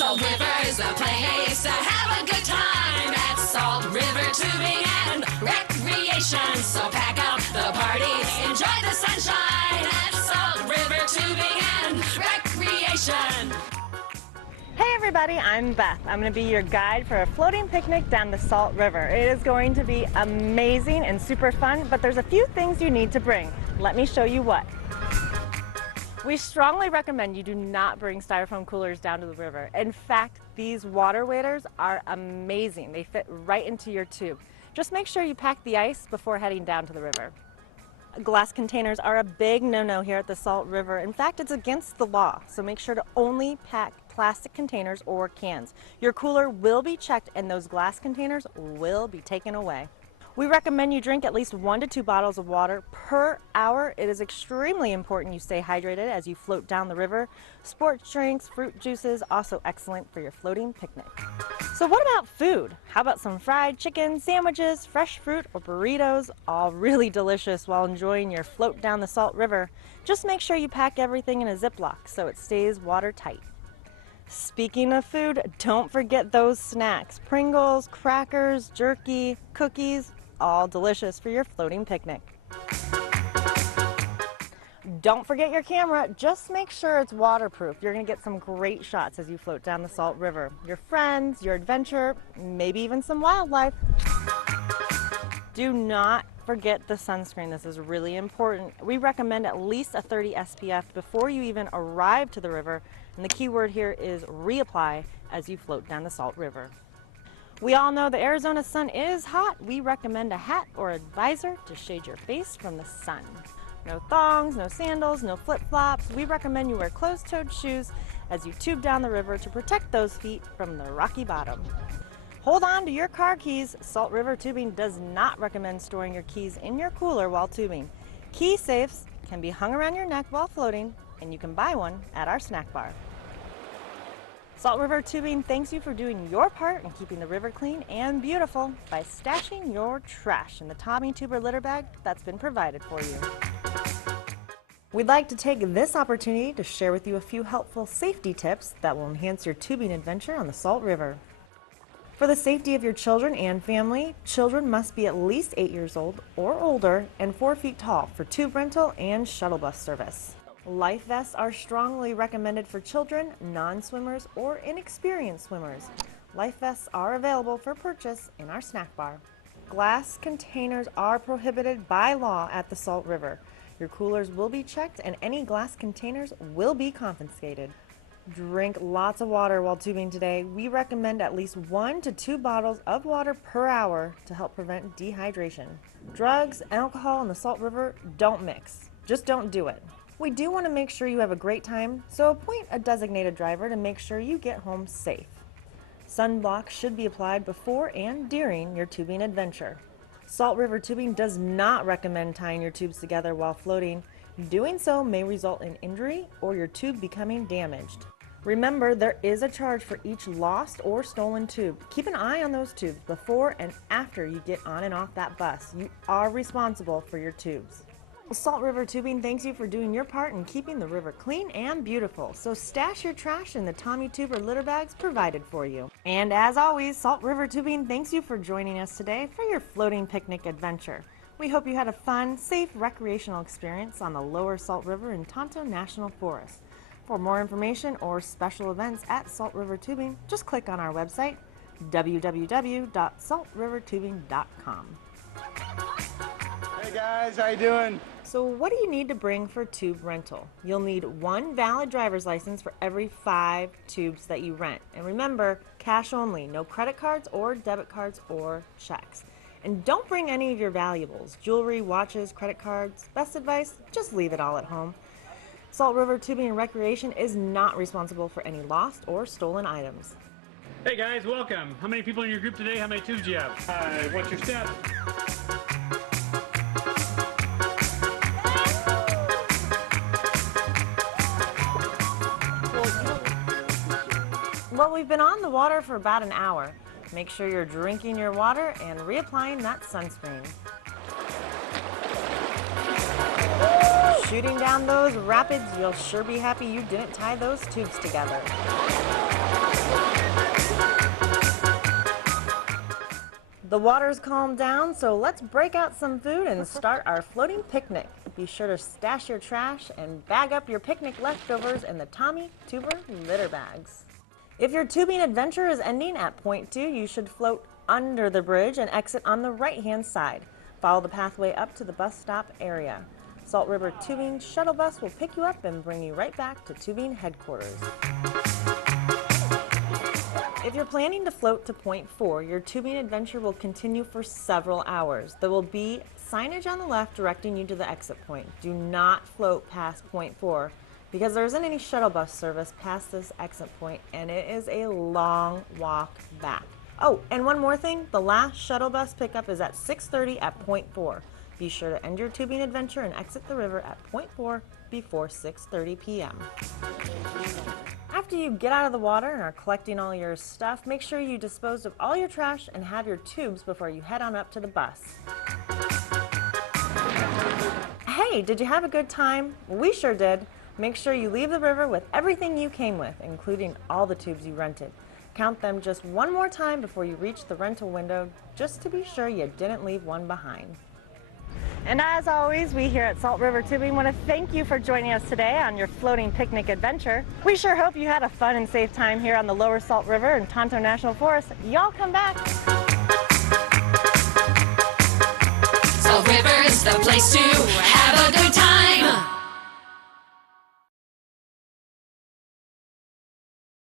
Salt River is the place to have a good time at Salt River Tubing and Recreation. So pack up the party, enjoy the sunshine at Salt River Tubing and Recreation. Hey everybody, I'm Beth. I'm going to be your guide for a floating picnic down the Salt River. It is going to be amazing and super fun, but there's a few things you need to bring. Let me show you what. We strongly recommend you do not bring styrofoam coolers down to the river. In fact, these water waders are amazing. They fit right into your tube. Just make sure you pack the ice before heading down to the river. Glass containers are a big no-no here at the Salt River. In fact, it's against the law, so make sure to only pack plastic containers or cans. Your cooler will be checked and those glass containers will be taken away. We recommend you drink at least 1 to 2 bottles of water per hour. It is extremely important you stay hydrated as you float down the river. Sports drinks, fruit juices, also excellent for your floating picnic. So what about food? How about some fried chicken, sandwiches, fresh fruit, or burritos? All really delicious while enjoying your float down the Salt River. Just make sure you pack everything in a Ziploc so it stays watertight. Speaking of food, don't forget those snacks. Pringles, crackers, jerky, cookies, all delicious for your floating picnic. Don't forget your camera. Just make sure it's waterproof. You're going to get some great shots as you float down the Salt River. Your friends, your adventure, maybe even some wildlife. Do not forget the sunscreen. This is really important. We recommend at least a 30 SPF before you even arrive to the river. And the key word here is reapply as you float down the Salt River. We all know the Arizona sun is hot. We recommend a hat or a visor to shade your face from the sun. No thongs, no sandals, no flip-flops. We recommend you wear closed-toed shoes as you tube down the river to protect those feet from the rocky bottom. Hold on to your car keys. Salt River Tubing does not recommend storing your keys in your cooler while tubing. Key safes can be hung around your neck while floating, and you can buy one at our snack bar. Salt River Tubing thanks you for doing your part in keeping the river clean and beautiful by stashing your trash in the Tommy Tuber litter bag that's been provided for you. We'd like to take this opportunity to share with you a few helpful safety tips that will enhance your tubing adventure on the Salt River. For the safety of your children and family, children must be at least 8 years old or older and 4 feet tall for tube rental and shuttle bus service. Life vests are strongly recommended for children, non-swimmers, or inexperienced swimmers. Life vests are available for purchase in our snack bar. Glass containers are prohibited by law at the Salt River. Your coolers will be checked and any glass containers will be confiscated. Drink lots of water while tubing today. We recommend at least 1 to 2 bottles of water per hour to help prevent dehydration. Drugs, alcohol, and the Salt River don't mix. Just don't do it. We do want to make sure you have a great time, so appoint a designated driver to make sure you get home safe. Sunblock should be applied before and during your tubing adventure. Salt River Tubing does not recommend tying your tubes together while floating. Doing so may result in injury or your tube becoming damaged. Remember, there is a charge for each lost or stolen tube. Keep an eye on those tubes before and after you get on and off that bus. You are responsible for your tubes. Salt River Tubing thanks you for doing your part in keeping the river clean and beautiful. So stash your trash in the Tommy Tuber litter bags provided for you. And as always, Salt River Tubing thanks you for joining us today for your floating picnic adventure. We hope you had a fun, safe recreational experience on the Lower Salt River in Tonto National Forest. For more information or special events at Salt River Tubing, just click on our website, www.saltrivertubing.com. Hey guys, how you doing? So what do you need to bring for tube rental? You'll need 1 valid driver's license for every 5 tubes that you rent. And remember, cash only, no credit cards or debit cards or checks. And don't bring any of your valuables, jewelry, watches, credit cards. Best advice, just leave it all at home. Salt River Tubing and Recreation is not responsible for any lost or stolen items. Hey guys, welcome. How many people in your group today? How many tubes do you have? What's your step? Well, we've been on the water for about an hour. Make sure you're drinking your water and reapplying that sunscreen. Shooting down those rapids, you'll sure be happy you didn't tie those tubes together. The water's calmed down, so let's break out some food and start our floating picnic. Be sure to stash your trash and bag up your picnic leftovers in the Tommy Tuber litter bags. If your tubing adventure is ending at point 2, you should float under the bridge and exit on the right-hand side. Follow the pathway up to the bus stop area. Salt River Tubing Shuttle Bus will pick you up and bring you right back to tubing headquarters. If you're planning to float to point 4, your tubing adventure will continue for several hours. There will be signage on the left directing you to the exit point. Do not float past point 4 because there isn't any shuttle bus service past this exit point and it is a long walk back. Oh, and one more thing, the last shuttle bus pickup is at 6:30 at point 4. Be sure to end your tubing adventure and exit the river at point 4 before 6:30 p.m. After you get out of the water and are collecting all your stuff, make sure you dispose of all your trash and have your tubes before you head on up to the bus. Hey, did you have a good time? We sure did. Make sure you leave the river with everything you came with, including all the tubes you rented. Count them just one more time before you reach the rental window, just to be sure you didn't leave one behind. And as always, we here at Salt River Tubing want to thank you for joining us today on your floating picnic adventure. We sure hope you had a fun and safe time here on the Lower Salt River in Tonto National Forest. Y'all come back. Salt River's the place to have a good time.